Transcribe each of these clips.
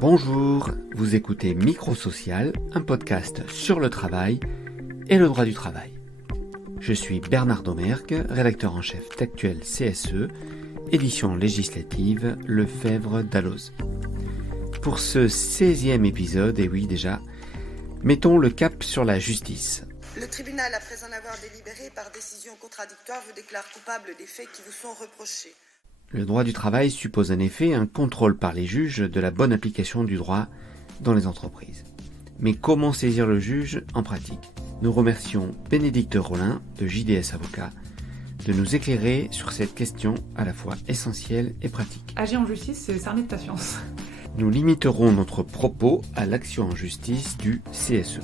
Bonjour, vous écoutez Microsocial, un podcast sur le travail et le droit du travail. Je suis Bernard Domergue, rédacteur en chef d'Actuel CSE, édition législative Lefebvre Dalloz. Pour ce 16e épisode, et oui déjà, mettons le cap sur la justice. Le tribunal, après en avoir délibéré par décision contradictoire, vous déclare coupable des faits qui vous sont reprochés. Le droit du travail suppose en effet un contrôle par les juges de la bonne application du droit dans les entreprises. Mais comment saisir le juge en pratique ? Nous remercions Bénédicte Rollin de JDS Avocats de nous éclairer sur cette question à la fois essentielle et pratique. Agir en justice, c'est s'armer de patience. Nous limiterons notre propos à l'action en justice du CSE.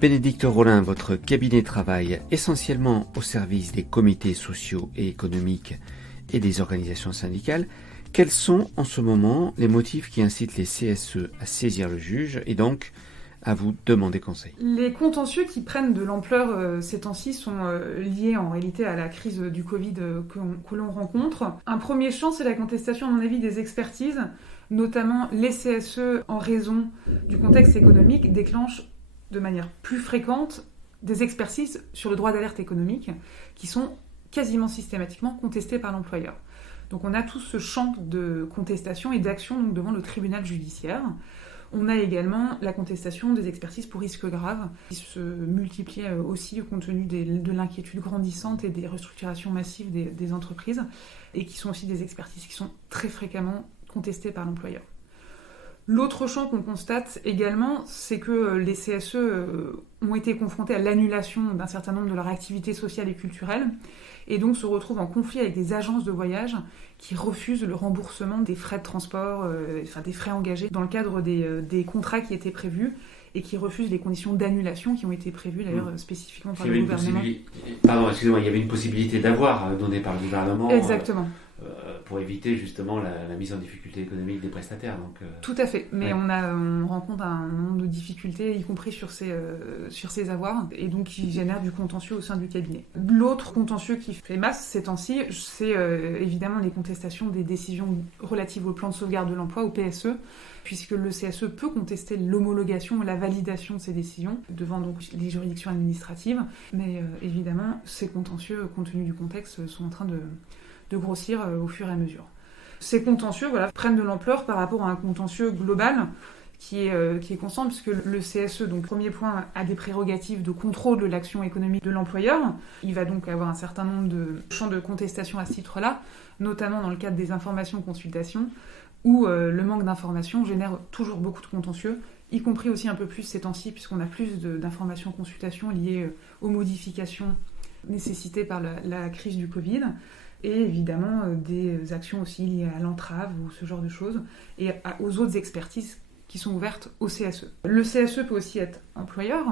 Bénédicte Rollin, votre cabinet travaille essentiellement au service des comités sociaux et économiques et des organisations syndicales. Quels sont en ce moment les motifs qui incitent les CSE à saisir le juge et donc à vous demander conseil ? Les contentieux qui prennent de l'ampleur ces temps-ci sont liés en réalité à la crise du Covid que l'on rencontre. Un premier champ, c'est la contestation, à mon avis, des expertises, notamment les CSE, en raison du contexte économique, déclenchent de manière plus fréquente des expertises sur le droit d'alerte économique qui sont quasiment systématiquement contestées par l'employeur. Donc on a tout ce champ de contestation et d'action donc, devant le tribunal judiciaire. On a également la contestation des expertises pour risques graves qui se multiplient aussi compte tenu de l'inquiétude grandissante et des restructurations massives des entreprises et qui sont aussi des expertises qui sont très fréquemment contestées par l'employeur. L'autre champ qu'on constate également, c'est que les CSE ont été confrontés à l'annulation d'un certain nombre de leurs activités sociales et culturelles et donc se retrouvent en conflit avec des agences de voyage qui refusent le remboursement des frais de transport, des frais engagés dans le cadre des contrats qui étaient prévus et qui refusent les conditions d'annulation qui ont été prévues d'ailleurs spécifiquement par le gouvernement. Il y avait une possibilité d'avoir donnée par le gouvernement. Exactement. Pour éviter justement la mise en difficulté économique des prestataires. Tout à fait, mais on rencontre un nombre de difficultés, y compris sur ces avoirs, et donc qui génère du contentieux au sein du cabinet. L'autre contentieux qui fait masse ces temps-ci, c'est évidemment les contestations des décisions relatives au plan de sauvegarde de l'emploi, au PSE, puisque le CSE peut contester l'homologation et la validation de ces décisions devant donc les juridictions administratives, mais évidemment ces contentieux, compte tenu du contexte, sont en train de grossir au fur et à mesure. Ces contentieux prennent de l'ampleur par rapport à un contentieux global qui est constant, puisque le CSE, donc premier point, a des prérogatives de contrôle de l'action économique de l'employeur. Il va donc avoir un certain nombre de champs de contestation à ce titre-là, notamment dans le cadre des informations-consultations, où le manque d'informations génère toujours beaucoup de contentieux, y compris aussi un peu plus ces temps-ci, puisqu'on a plus d'informations-consultations liées aux modifications nécessitées par la crise du Covid, et évidemment des actions aussi liées à l'entrave ou ce genre de choses, et aux autres expertises qui sont ouvertes au CSE. Le CSE peut aussi être employeur.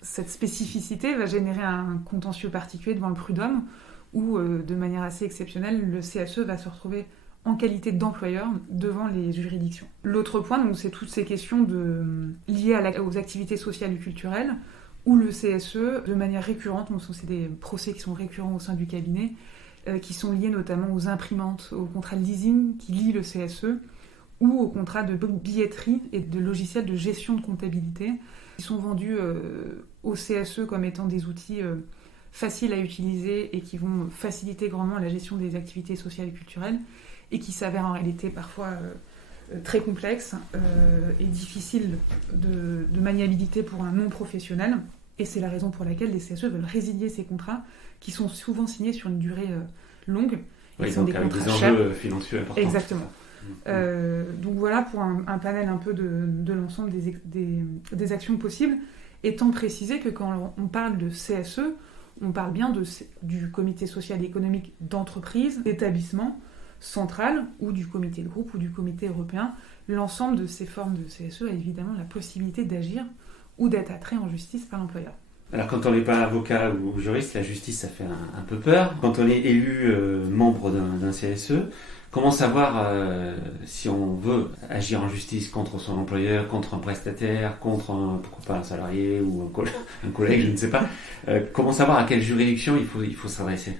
Cette spécificité va générer un contentieux particulier devant le prud'homme, où de manière assez exceptionnelle, le CSE va se retrouver en qualité d'employeur devant les juridictions. L'autre point, donc, c'est toutes ces questions liées aux activités sociales et culturelles, où le CSE, de manière récurrente, donc c'est des procès qui sont récurrents au sein du cabinet, qui sont liés notamment aux imprimantes, aux contrats de leasing qui lient le CSE, ou aux contrats de billetterie et de logiciels de gestion de comptabilité, qui sont vendus au CSE comme étant des outils faciles à utiliser et qui vont faciliter grandement la gestion des activités sociales et culturelles, et qui s'avèrent en réalité parfois très complexes et difficiles de maniabilité pour un non-professionnel. Et c'est la raison pour laquelle les CSE veulent résilier ces contrats qui sont souvent signés sur une durée longue. Oui, donc avec des enjeux financiers importants. Exactement. Donc voilà pour un panel un peu de l'ensemble des actions possibles, étant précisé que quand on parle de CSE, on parle bien du comité social et économique d'entreprise, d'établissement central, ou du comité de groupe ou du comité européen. L'ensemble de ces formes de CSE a évidemment la possibilité d'agir ou d'être attrait en justice par l'employeur. Alors quand on n'est pas avocat ou juriste, la justice ça fait un peu peur. Quand on est élu membre d'un CSE, comment savoir si on veut agir en justice contre son employeur, contre un prestataire, contre pourquoi pas un salarié ou un collègue, je ne sais pas. Comment savoir à quelle juridiction il faut s'adresser ?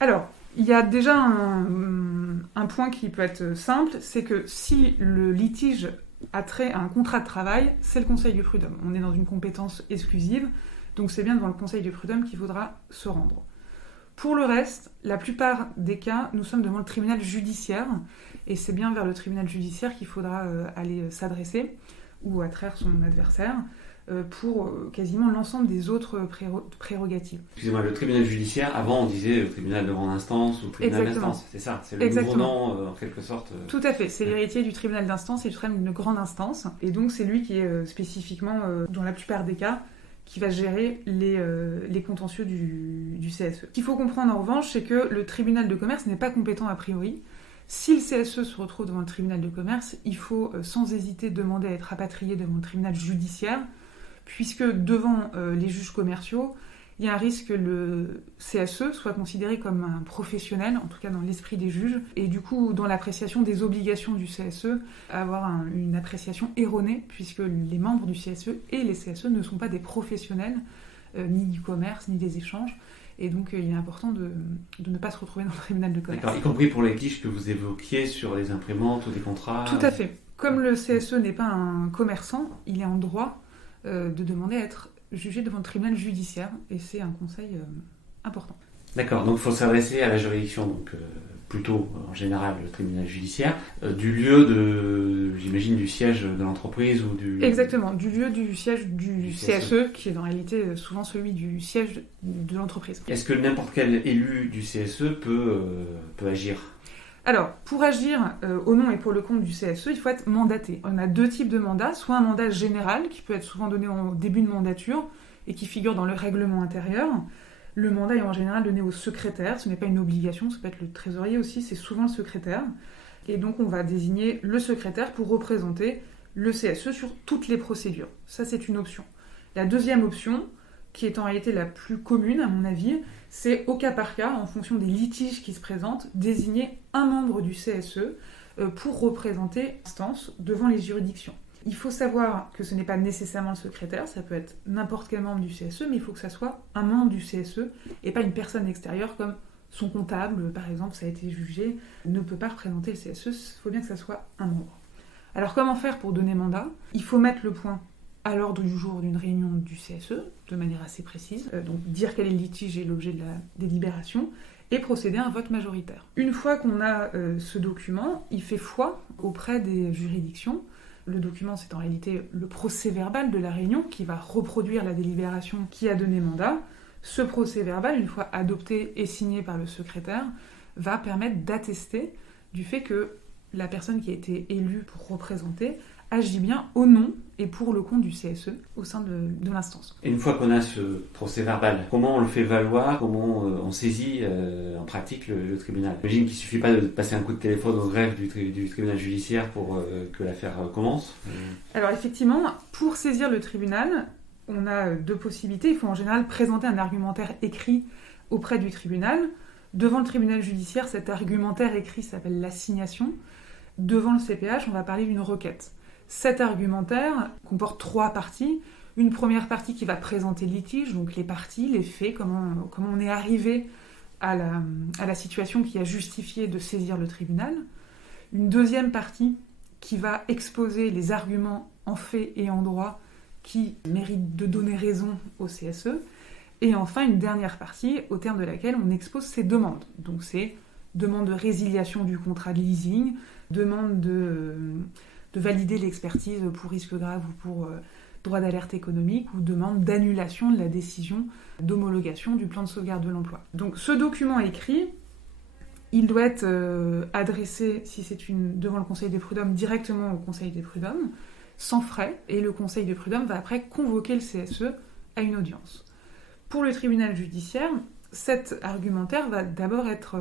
Alors, Il y a déjà un point qui peut être simple, c'est que si le litige a trait à un contrat de travail, c'est le Conseil du prud'homme. On est dans une compétence exclusive, donc c'est bien devant le Conseil du prud'homme qu'il faudra se rendre. Pour le reste, la plupart des cas, nous sommes devant le tribunal judiciaire, et c'est bien vers le tribunal judiciaire qu'il faudra aller s'adresser, ou attraire son adversaire, pour quasiment l'ensemble des autres prérogatives. Excusez-moi, le tribunal judiciaire, avant on disait le tribunal de grande instance ou tribunal d'instance, c'est ça, c'est le nouveau nom en quelque sorte. Tout à fait, c'est l'héritier du tribunal d'instance et du tribunal de grande instance, et donc c'est lui qui est spécifiquement, dans la plupart des cas, qui va gérer les contentieux du CSE. Ce qu'il faut comprendre en revanche, c'est que le tribunal de commerce n'est pas compétent a priori. Si le CSE se retrouve devant le tribunal de commerce, il faut sans hésiter demander à être rapatrié devant le tribunal judiciaire, puisque devant les juges commerciaux, il y a un risque que le CSE soit considéré comme un professionnel, en tout cas dans l'esprit des juges, et du coup, dans l'appréciation des obligations du CSE, avoir une appréciation erronée, puisque les membres du CSE et les CSE ne sont pas des professionnels, ni du commerce, ni des échanges, et donc il est important de ne pas se retrouver dans le tribunal de commerce. D'accord, y compris pour les litiges que vous évoquiez sur les imprimantes ou des contrats. Tout à fait. Comme le CSE n'est pas un commerçant, il est en droit de demander à être jugé devant le tribunal judiciaire, et c'est un conseil important. D'accord, donc il faut s'adresser à la juridiction, donc plutôt en général le tribunal judiciaire, du lieu j'imagine, du siège de l'entreprise ou du... Exactement, du lieu du siège du CSE, qui est en réalité souvent celui du siège de l'entreprise. Est-ce que n'importe quel élu du CSE peut agir ? Alors, pour agir au nom et pour le compte du CSE, il faut être mandaté. On a 2 types de mandats, soit un mandat général, qui peut être souvent donné au début de mandature, et qui figure dans le règlement intérieur. Le mandat est en général donné au secrétaire, ce n'est pas une obligation, ça peut être le trésorier aussi, c'est souvent le secrétaire. Et donc on va désigner le secrétaire pour représenter le CSE sur toutes les procédures. Ça, c'est une option. La deuxième option, qui est en réalité la plus commune à mon avis, c'est au cas par cas, en fonction des litiges qui se présentent, désigner un membre du CSE pour représenter l'instance devant les juridictions. Il faut savoir que ce n'est pas nécessairement le secrétaire, ça peut être n'importe quel membre du CSE, mais il faut que ça soit un membre du CSE et pas une personne extérieure comme son comptable, par exemple, ça a été jugé, ne peut pas représenter le CSE, il faut bien que ça soit un membre. Alors comment faire pour donner mandat ? Il faut mettre le point à l'ordre du jour d'une réunion du CSE, de manière assez précise, donc dire quel est le litige et l'objet de la délibération, et procéder à un vote majoritaire. Une fois qu'on a ce document, il fait foi auprès des juridictions. Le document, c'est en réalité le procès-verbal de la réunion qui va reproduire la délibération qui a donné mandat. Ce procès-verbal, une fois adopté et signé par le secrétaire, va permettre d'attester du fait que la personne qui a été élue pour représenter agit bien au nom et pour le compte du CSE au sein de l'instance. Et une fois qu'on a ce procès-verbal, comment on le fait valoir, comment on saisit en pratique le tribunal ? J'imagine qu'il ne suffit pas de passer un coup de téléphone au greffe du tribunal judiciaire pour que l'affaire commence. Alors effectivement, pour saisir le tribunal, on a 2 possibilités. Il faut en général présenter un argumentaire écrit auprès du tribunal. Devant le tribunal judiciaire, cet argumentaire écrit s'appelle l'assignation. Devant le CPH, on va parler d'une requête. Cet argumentaire comporte 3 parties. Une première partie qui va présenter le litige, donc les parties, les faits, comment on est arrivé à la situation qui a justifié de saisir le tribunal. Une deuxième partie qui va exposer les arguments en fait et en droit qui méritent de donner raison au CSE. Et enfin, une dernière partie au terme de laquelle on expose ses demandes. Donc c'est demande de résiliation du contrat de leasing, demande de valider l'expertise pour risque grave ou pour droit d'alerte économique, ou demande d'annulation de la décision d'homologation du plan de sauvegarde de l'emploi. Donc ce document écrit, il doit être adressé, si c'est devant le Conseil des prud'hommes, directement au Conseil des prud'hommes, sans frais, et le Conseil des prud'hommes va après convoquer le CSE à une audience. Pour le tribunal judiciaire, cet argumentaire va d'abord être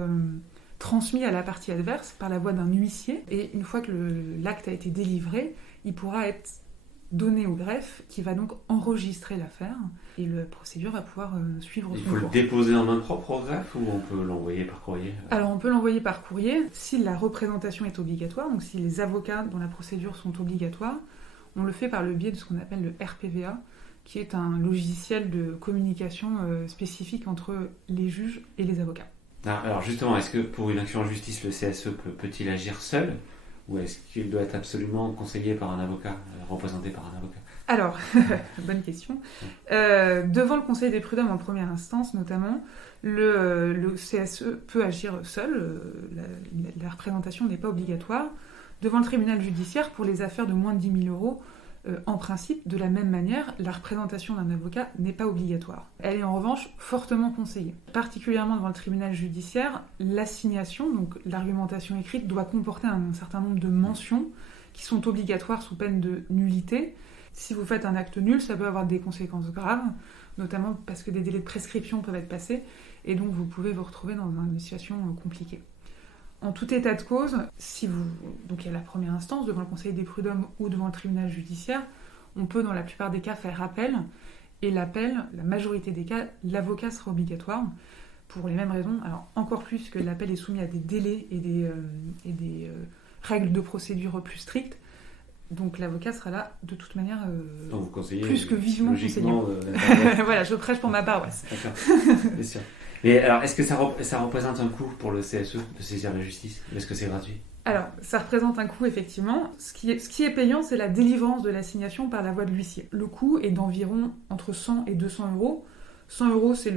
transmis à la partie adverse par la voix d'un huissier, et une fois que l'acte a été délivré, il pourra être donné au greffe, qui va donc enregistrer l'affaire, et la procédure va pouvoir suivre son cours. Il faut le déposer en main propre au greffe, ou on peut l'envoyer par courrier ? Alors on peut l'envoyer par courrier, si la représentation est obligatoire, donc si les avocats dans la procédure sont obligatoires, on le fait par le biais de ce qu'on appelle le RPVA, qui est un logiciel de communication spécifique entre les juges et les avocats. Alors justement, est-ce que pour une action en justice, le CSE peut-il agir seul ou est-ce qu'il doit être absolument conseillé par un avocat, représenté par un avocat? Alors, bonne question. Devant le Conseil des prud'hommes en première instance, notamment, le CSE peut agir seul. La représentation n'est pas obligatoire. Devant le tribunal judiciaire, pour les affaires de moins de 10 000 euros, en principe, de la même manière, la représentation d'un avocat n'est pas obligatoire. Elle est en revanche fortement conseillée. Particulièrement devant le tribunal judiciaire, l'assignation, donc l'argumentation écrite, doit comporter un certain nombre de mentions qui sont obligatoires sous peine de nullité. Si vous faites un acte nul, ça peut avoir des conséquences graves, notamment parce que des délais de prescription peuvent être passés, et donc vous pouvez vous retrouver dans une situation compliquée. En tout état de cause, donc il y a la première instance, devant le Conseil des prud'hommes ou devant le tribunal judiciaire, on peut dans la plupart des cas faire appel, et l'appel, la majorité des cas, l'avocat sera obligatoire, pour les mêmes raisons, alors encore plus que l'appel est soumis à des délais et des règles de procédure plus strictes. Donc l'avocat sera là de toute manière plus que vivement conseillé. Voilà, je prêche pour ma paroisse. D'accord, bien sûr. Mais alors, est-ce que ça représente un coût pour le CSE de saisir la justice? Est-ce que c'est gratuit? Alors, ça représente un coût, effectivement. Ce qui est payant, c'est la délivrance de l'assignation par la voie de l'huissier. Le coût est d'environ entre 100 et 200 euros. 100 euros, c'est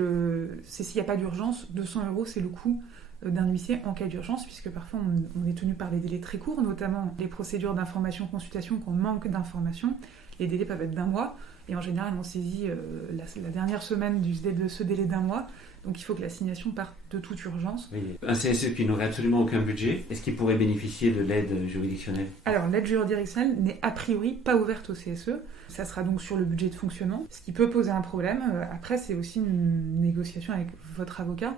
s'il n'y a pas d'urgence. 200 euros, c'est le coût d'un huissier en cas d'urgence, puisque parfois on est tenu par des délais très courts, notamment les procédures d'information-consultation quand on manque d'informations. Les délais peuvent être d'1 mois, et en général on saisit la dernière semaine de ce délai d'1 mois, donc il faut que l'assignation parte de toute urgence. Oui. Un CSE qui n'aurait absolument aucun budget, est-ce qu'il pourrait bénéficier de l'aide juridictionnelle? Alors l'aide juridictionnelle n'est a priori pas ouverte au CSE, ça sera donc sur le budget de fonctionnement, ce qui peut poser un problème. Après c'est aussi une négociation avec votre avocat,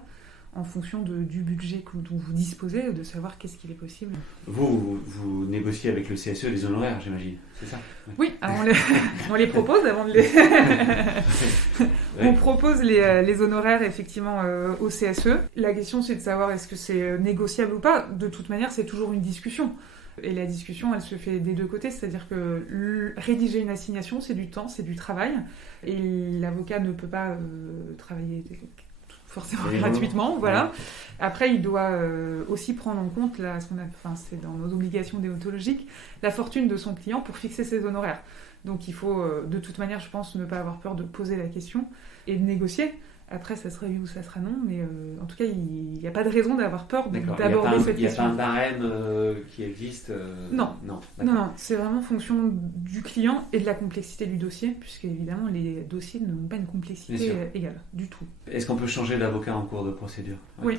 en fonction du budget dont vous disposez, de savoir qu'est-ce qu'il est possible. Vous négociez avec le CSE les honoraires, j'imagine, c'est ça? Oui, alors on les propose avant de les... On propose les honoraires, effectivement, au CSE. La question, c'est de savoir est-ce que c'est négociable ou pas. De toute manière, c'est toujours une discussion. Et la discussion, elle se fait des deux côtés, c'est-à-dire que rédiger une assignation, c'est du temps, c'est du travail. Et l'avocat ne peut pas travailler forcément gratuitement, voilà. Après, il doit aussi prendre en compte, c'est dans nos obligations déontologiques, la fortune de son client pour fixer ses honoraires. Donc il faut, de toute manière, je pense, ne pas avoir peur de poser la question et de négocier. Après, ça sera oui ou ça sera non, mais en tout cas, il n'y a pas de raison d'avoir peur d'aborder cette question. Il n'y a pas un barème qui existe Non, c'est vraiment en fonction du client et de la complexité du dossier, puisque évidemment, les dossiers n'ont pas une complexité égale, du tout. Est-ce qu'on peut changer d'avocat en cours de procédure? Oui.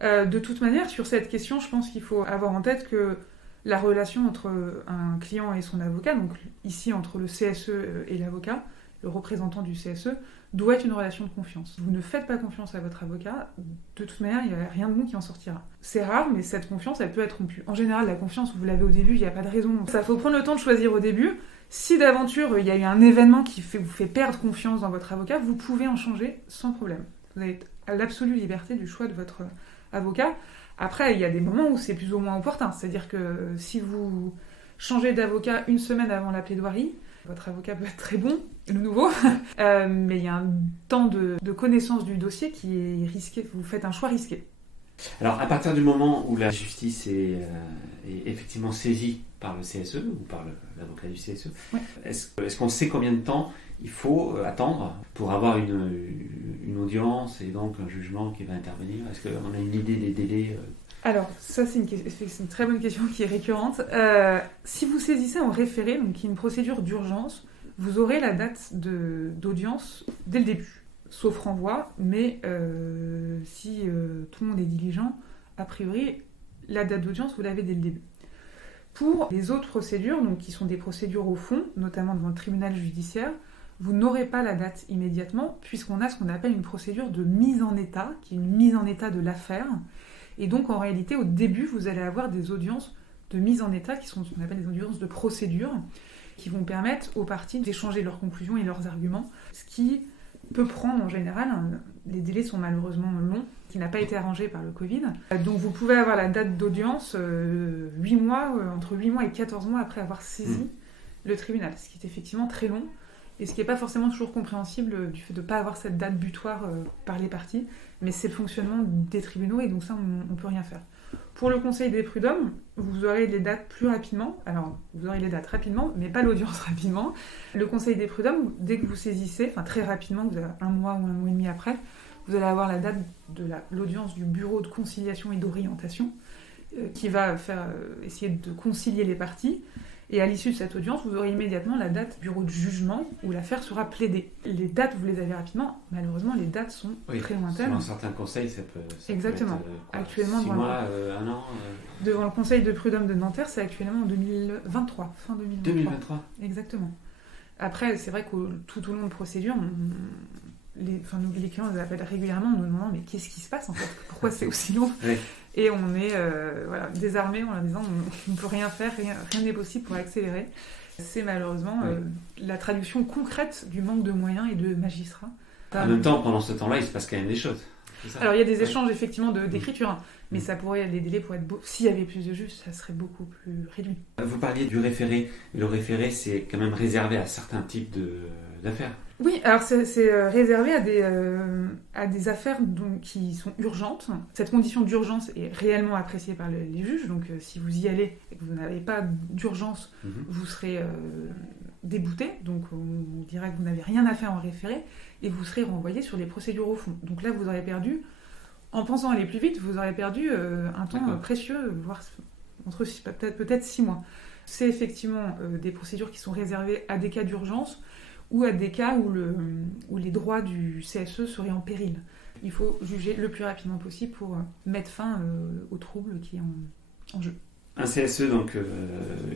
De toute manière, sur cette question, je pense qu'il faut avoir en tête que la relation entre un client et son avocat, donc ici entre le CSE et l'avocat, le représentant du CSE, doit être une relation de confiance. Vous ne faites pas confiance à votre avocat, de toute manière, il n'y a rien de bon qui en sortira. C'est rare, mais cette confiance, elle peut être rompue. En général, la confiance, vous l'avez au début, il n'y a pas de raison. Ça, faut prendre le temps de choisir au début. Si d'aventure, il y a eu un événement qui vous fait perdre confiance dans votre avocat, vous pouvez en changer sans problème. Vous avez l'absolue liberté du choix de votre avocat. Après, il y a des moments où c'est plus ou moins opportun. C'est-à-dire que si vous changez d'avocat une semaine avant la plaidoirie, votre avocat peut être très bon, le nouveau, mais il y a un temps de connaissance du dossier qui est risqué. Vous faites un choix risqué. Alors, à partir du moment où la justice est effectivement saisie par le CSE ou par l'avocat du CSE, ouais. Est-ce qu'on sait combien de temps il faut attendre pour avoir une audience et donc un jugement qui va intervenir? Est-ce qu'on a une idée des délais Alors, ça, c'est une très bonne question qui est récurrente. Si vous saisissez en référé, donc qui est une procédure d'urgence, vous aurez la date d'audience dès le début, sauf renvoi, mais si tout le monde est diligent, a priori, la date d'audience, vous l'avez dès le début. Pour les autres procédures, donc qui sont des procédures au fond, notamment devant le tribunal judiciaire, vous n'aurez pas la date immédiatement, puisqu'on a ce qu'on appelle une procédure de mise en état, qui est une mise en état de l'affaire. Et donc, en réalité, au début, vous allez avoir des audiences de mise en état, qui sont ce qu'on appelle des audiences de procédure, qui vont permettre aux parties d'échanger leurs conclusions et leurs arguments, ce qui peut prendre en général, les délais sont malheureusement longs, qui n'a pas été arrangé par le Covid. Donc vous pouvez avoir la date d'audience 8 mois, entre 8 mois et 14 mois après avoir saisi le tribunal, ce qui est effectivement très long. Et ce qui n'est pas forcément toujours compréhensible du fait de ne pas avoir cette date butoir par les parties, mais c'est le fonctionnement des tribunaux et donc ça, on ne peut rien faire. Pour le Conseil des prud'hommes, vous aurez les dates plus rapidement. Alors, vous aurez les dates rapidement, mais pas l'audience rapidement. Le Conseil des prud'hommes, dès que vous saisissez, enfin très rapidement, vous avez 1 mois ou 1 mois et demi après, vous allez avoir la date de l'audience du bureau de conciliation et d'orientation qui va essayer de concilier les parties. Et à l'issue de cette audience, vous aurez immédiatement la date du bureau de jugement où l'affaire sera plaidée. Les dates, vous les avez rapidement. Malheureusement, les dates sont très lointaines. Dans certains conseils, ça peut Exactement. être, actuellement, 6 mois, 1 an devant le Conseil de prud'homme de Nanterre, c'est actuellement en 2023, fin 2023. 2023. Exactement. Après, c'est vrai que tout au long de procédure, les clients nous appellent régulièrement en nous demandant mais qu'est-ce qui se passe en fait ? Pourquoi c'est aussi long ? Oui. Et on est désarmés en leur disant on ne peut rien faire, rien n'est possible pour accélérer. C'est malheureusement la traduction concrète du manque de moyens et de magistrats. En même temps, pendant ce temps-là, il se passe quand même des choses. Alors il y a des échanges effectivement d'écriture, hein, mais les délais pourraient être s'il y avait plus de juges, ça serait beaucoup plus réduit. Vous parliez du référé. Le référé, c'est quand même réservé à certains types d'affaires. Oui, alors c'est réservé à des affaires qui sont urgentes. Cette condition d'urgence est réellement appréciée par les juges, donc si vous y allez et que vous n'avez pas d'urgence, vous serez débouté, donc on dira que vous n'avez rien à faire en référé, et vous serez renvoyé sur les procédures au fond. Donc là, vous aurez perdu, en pensant aller plus vite, vous aurez perdu un temps précieux, voire entre peut-être 6 mois. C'est effectivement des procédures qui sont réservées à des cas d'urgence, ou à des cas où les droits du CSE seraient en péril. Il faut juger le plus rapidement possible pour mettre fin aux troubles qui est en jeu. Un CSE donc,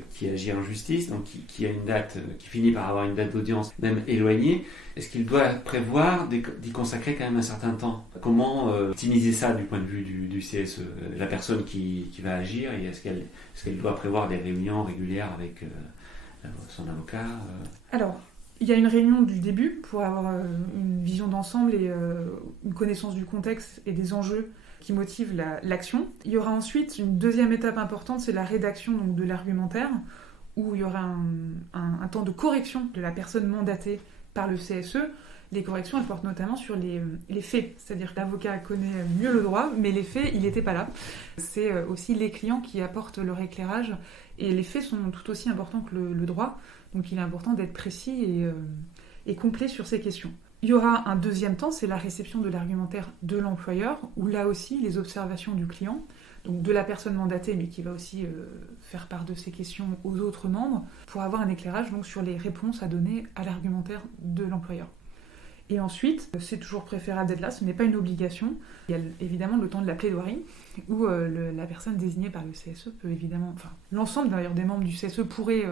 qui agit en justice, donc qui a une date, qui finit par avoir une date d'audience même éloignée, est-ce qu'il doit prévoir d'y consacrer quand même un certain temps ? Comment optimiser ça du point de vue du CSE ? La personne qui va agir, et est-ce qu'elle doit prévoir des réunions régulières avec son avocat Alors, il y a une réunion du début pour avoir une vision d'ensemble et une connaissance du contexte et des enjeux qui motivent l'action. Il y aura ensuite une deuxième étape importante, c'est la rédaction donc, de l'argumentaire, où il y aura un temps de correction de la personne mandatée par le CSE. Les corrections, elles portent notamment sur les faits, c'est-à-dire que l'avocat connaît mieux le droit, mais les faits, il n'était pas là. C'est aussi les clients qui apportent leur éclairage, et les faits sont tout aussi importants que le droit. Donc il est important d'être précis et complet sur ces questions. Il y aura un deuxième temps, c'est la réception de l'argumentaire de l'employeur, où là aussi les observations du client, donc de la personne mandatée, mais qui va aussi faire part de ses questions aux autres membres, pour avoir un éclairage donc, sur les réponses à donner à l'argumentaire de l'employeur. Et ensuite, c'est toujours préférable d'être là, ce n'est pas une obligation. Il y a évidemment le temps de la plaidoirie, où la personne désignée par le CSE peut évidemment... Enfin, l'ensemble d'ailleurs des membres du CSE pourrait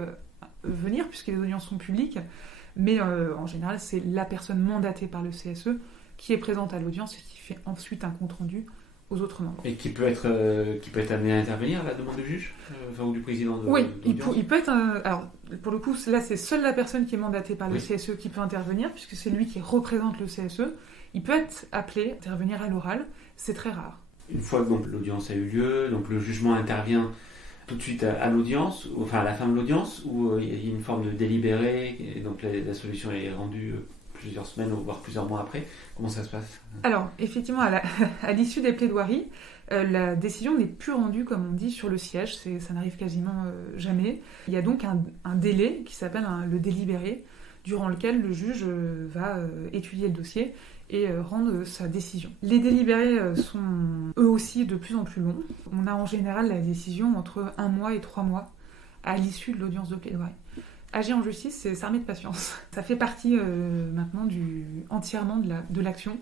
venir, puisque les audiences sont publiques, mais en général, c'est la personne mandatée par le CSE qui est présente à l'audience et qui fait ensuite un compte-rendu aux autres membres. Et qui peut être amené à intervenir à la demande du juge ou du président de Oui, l'audience. il peut être... alors, pour le coup, là, c'est seule la personne qui est mandatée par le CSE qui peut intervenir, puisque c'est lui qui représente le CSE. Il peut être appelé à intervenir à l'oral, c'est très rare. Une fois que donc, l'audience a eu lieu, donc le jugement intervient tout de suite à l'audience, enfin à la fin de l'audience, où il y a une forme de délibéré, et donc la solution est rendue plusieurs semaines, voire plusieurs mois après. Comment ça se passe ? Alors, effectivement, à l'issue des plaidoiries, la décision n'est plus rendue, comme on dit, sur le siège. Ça n'arrive quasiment jamais. Il y a donc un délai qui s'appelle le délibéré, durant lequel le juge va étudier le dossier et rendre sa décision. Les délibérés sont eux aussi de plus en plus longs. On a en général la décision entre 1 mois et 3 mois à l'issue de l'audience de plaidoirie. Agir en justice, c'est s'armer de patience. Ça fait partie maintenant entièrement de l'action.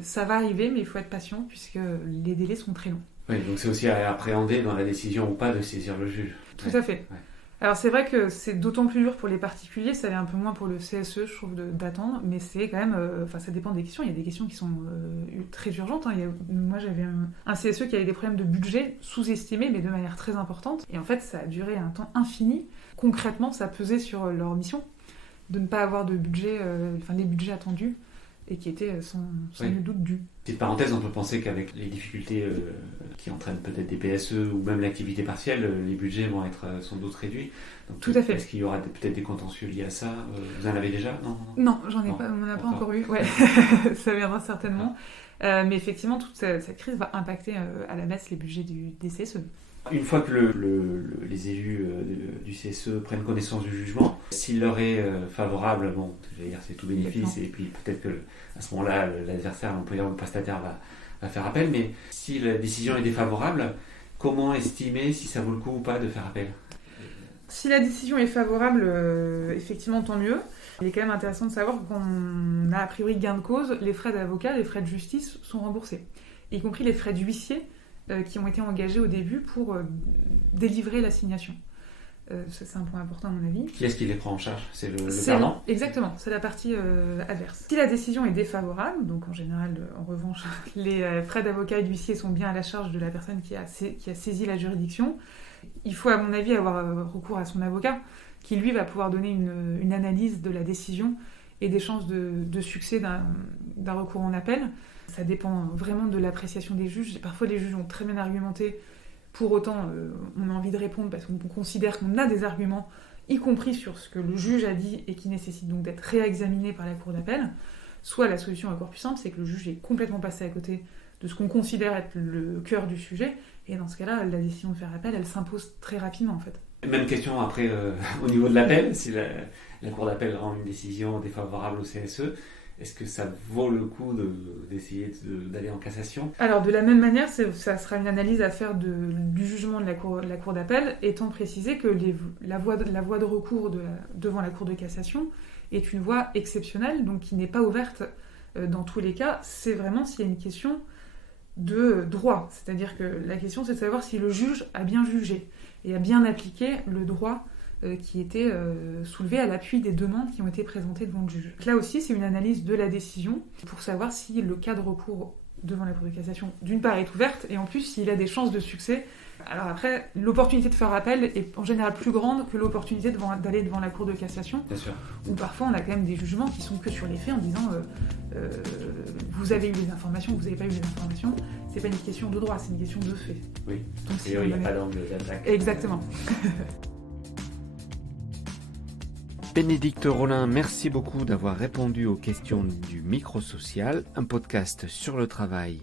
Ça va arriver, mais il faut être patient puisque les délais sont très longs. Oui, donc c'est aussi à appréhender dans la décision ou pas de saisir le juge. Tout à fait. Ouais. Alors c'est vrai que c'est d'autant plus dur pour les particuliers, ça l'est un peu moins pour le CSE, je trouve, d'attendre, mais c'est quand même... ça dépend des questions, il y a des questions qui sont très urgentes. Hein. Moi j'avais un CSE qui avait des problèmes de budget sous-estimés, mais de manière très importante, et en fait ça a duré un temps infini. Concrètement, ça pesait sur leur mission de ne pas avoir de budget, les budgets attendus et qui était sans Oui. nul doute due. Petite parenthèse, on peut penser qu'avec les difficultés qui entraînent peut-être des PSE ou même l'activité partielle, les budgets vont être sans doute réduits. Donc, Tout à fait. Est-ce qu'il y aura peut-être des contentieux liés à ça Vous en avez déjà? Non, j'en ai Non, pas, on n'en a pas encore. encore eu. Ouais. Ça viendra certainement. Mais effectivement, toute cette crise va impacter à la baisse les budgets des CSE. Une fois que les élus du CSE prennent connaissance du jugement, s'il leur est favorable, bon, j'allais dire c'est tout bénéfice, Exactement. et puis peut-être que à ce moment-là, l'adversaire, l'employeur ou le prestataire va faire appel, mais si la décision est défavorable, comment estimer si ça vaut le coup ou pas de faire appel? Si la décision est favorable, effectivement, tant mieux. Il est quand même intéressant de savoir qu'on a a priori gain de cause, les frais d'avocat, les frais de justice sont remboursés, y compris les frais d'huissier qui ont été engagés au début pour délivrer l'assignation. Ça, c'est un point important à mon avis. Qui est-ce qui les prend en charge? C'est le C'est- perdant? Exactement, c'est la partie adverse. Si la décision est défavorable, donc en général, en revanche, les frais d'avocat et d'huissier sont bien à la charge de la personne qui a saisi la juridiction, il faut à mon avis avoir recours à son avocat, qui lui va pouvoir donner une analyse de la décision et des chances de succès d'un recours en appel. Ça dépend vraiment de l'appréciation des juges. Parfois les juges ont très bien argumenté, pour autant on a envie de répondre parce qu'on considère qu'on a des arguments, y compris sur ce que le juge a dit et qui nécessite donc d'être réexaminé par la cour d'appel. Soit la solution encore plus simple, c'est que le juge est complètement passé à côté de ce qu'on considère être le cœur du sujet, et dans ce cas-là, la décision de faire appel, elle s'impose très rapidement en fait. Même question après au niveau de l'appel, si la cour d'appel rend une décision défavorable au CSE, est-ce que ça vaut le coup d'essayer d'aller en cassation? Alors de la même manière, ça sera une analyse à faire du jugement de la cour d'appel, étant précisé que la voie de recours devant la cour de cassation est une voie exceptionnelle, donc qui n'est pas ouverte dans tous les cas. C'est vraiment s'il y a une question de droit, c'est-à-dire que la question c'est de savoir si le juge a bien jugé et a bien appliqué le droit qui était soulevé à l'appui des demandes qui ont été présentées devant le juge. Là aussi, c'est une analyse de la décision pour savoir si le cas de recours devant la Cour de cassation, d'une part, est ouverte, et en plus, s'il a des chances de succès. Alors après, l'opportunité de faire appel est en général plus grande que l'opportunité d'aller devant la Cour de cassation, Bien sûr. où parfois on a quand même des jugements qui sont que sur les faits en disant vous avez eu les informations, vous n'avez pas eu les informations. C'est pas une question de droit, c'est une question de fait. Oui. Donc, Et il n'y a pas d'angle d'attaque. Exactement. Bénédicte Rolin, merci beaucoup d'avoir répondu aux questions du Microsocial, un podcast sur le travail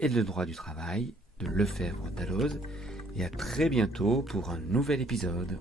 et le droit du travail de Lefebvre Dalloz. Et à très bientôt pour un nouvel épisode.